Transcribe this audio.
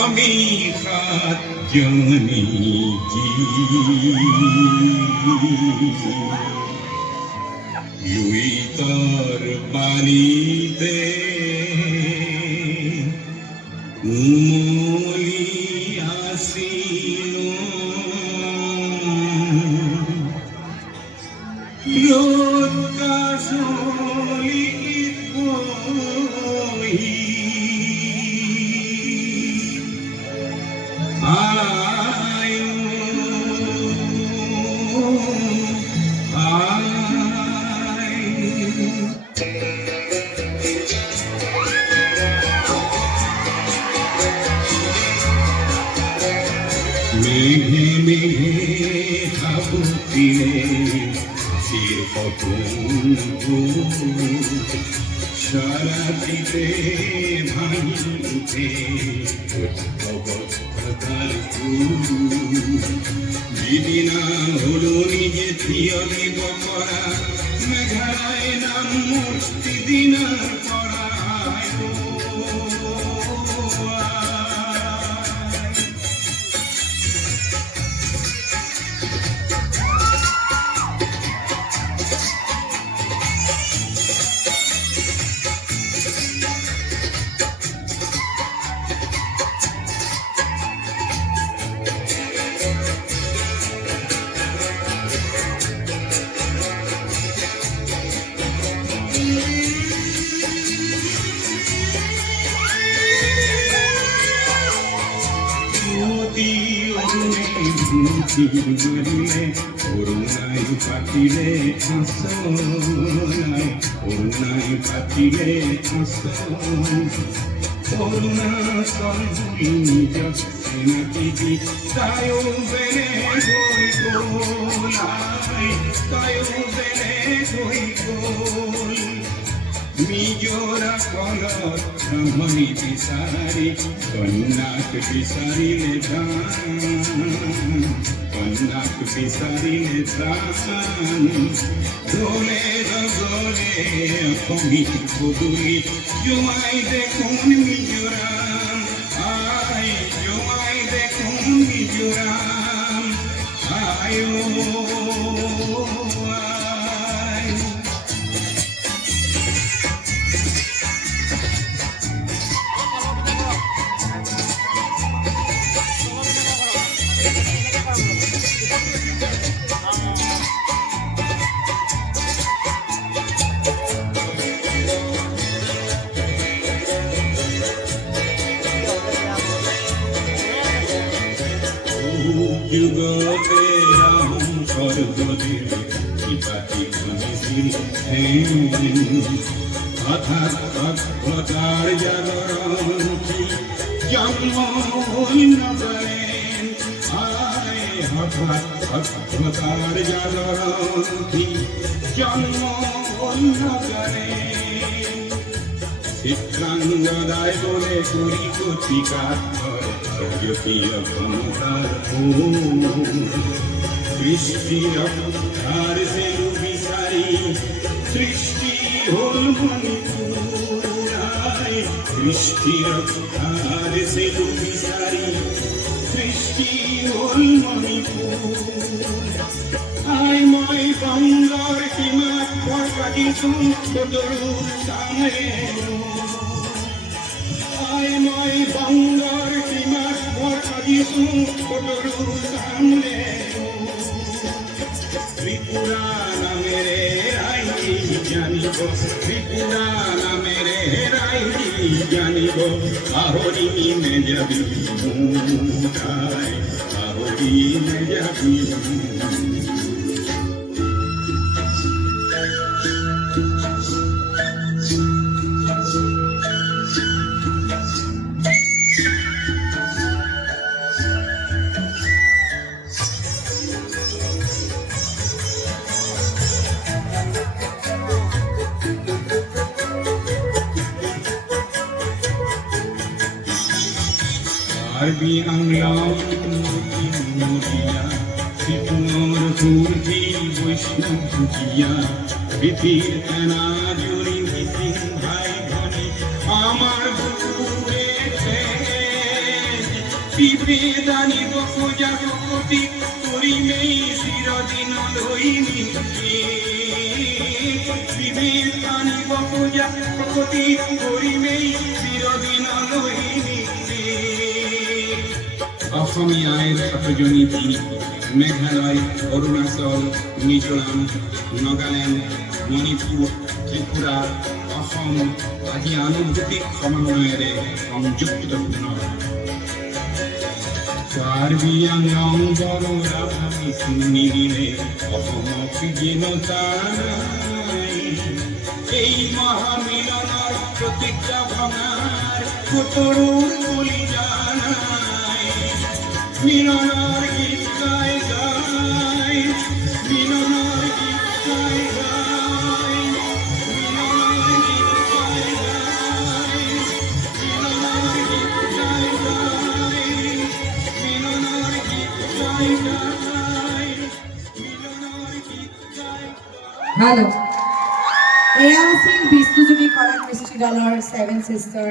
আমি খাদ্যনি লুই তোর বাণীতে উমলি আসিল রোদ কাশলি বই মেঘে মেঘে হাবুতিলে চিরপতন সারাটিতে ভাঙি উঠে অবস্থার দিদিনা হলো নিজে থিয়লি বকরা মেঘায় নাম মূর্তি দিনার পড়ায় করুণায় পাতিলে আসনায় করুণায় পাতিলে করুণা সঞ্জুলি নাকি তায়ো বেড়ে হই গোলায় তায়ো বেড়ে হই গোল নিজরা কলত ব্রহ্মণী বিচারি কন্যাক বিচারিলে কন্যাক বিচারিলে দোলে দোলে অমিত বদুলি জমাই দেখুন মিজোরাম আয় জমাই দেখুন মিজোরাম আয় যুগতে রাম স্বর্গদেব পিতাটি মনীষী অর্থাৎ ভগবতার জাগরণ জন্ম করেন আয় হঠাৎ ভগবতার জাগরণ জন্ম করেন চিত্রাঙ্গদায় বলে করি কতিকার জ্যোতিয় ক্ষমতার সৃষ্টি অবতার সেলু বিচারি সৃষ্টি হল মণিপুরায় সৃষ্টি অবতার সেলু বিচারি সৃষ্টি হল মণিপুর আয় মই বঙ্গর কিমাত পরকাটি সুন্দর সামনে আয় মই বঙ্গর কিমাত পরকাটি সুন্দর সামনে ত্রিপুরা নামেরে রাই জানিব ত্রিপুরা নামেরে রাই জানিব আহরি মে যাবি মুখায় আহরি মে যাবি কার্বি আংলং নদিয়া ত্রিপুরার ফুলঝি বৈষ্ণব ভুজিয়া পৃথিবীর তেনা জুড়ি মিসিং ভাই ভনি আমার বুকুরেছে বিবেদানি বকুজা বকুতি করিমেই চিরদিন লইনি বিবেদানি বকুজা বকুতি করিমেই চিরদিন লইনি অসমীয়ায় শতজনী তিনি মেঘালয় অৰুণাচল মিজোৰাম নাগালেণ্ড মণিপুৰ ত্ৰিপুৰা অসম আদি আনুভূতিক সমন্বয়েৰে সংযুক্ত পুনৰ কাৰ্বি আংলং বড়ো ৰাভা মিচিং মিলিলে অসমক স্বাধীনতা নাই এই মহামিলনৰ প্ৰতিজ্ঞা ভঙাৰ সোতৰুৰ বলি জানাই মিলনৰ গীত গাই গাই মিলনৰ গীত গাই গাই মিলনৰ গীত গাই গাই মিলনৰ গীত গাই গাই মিলনৰ গীত গাই গাই মিলনৰ গীত গাই Hello. ARC বিশ্বজুৰি কলাক $50 7 Sisters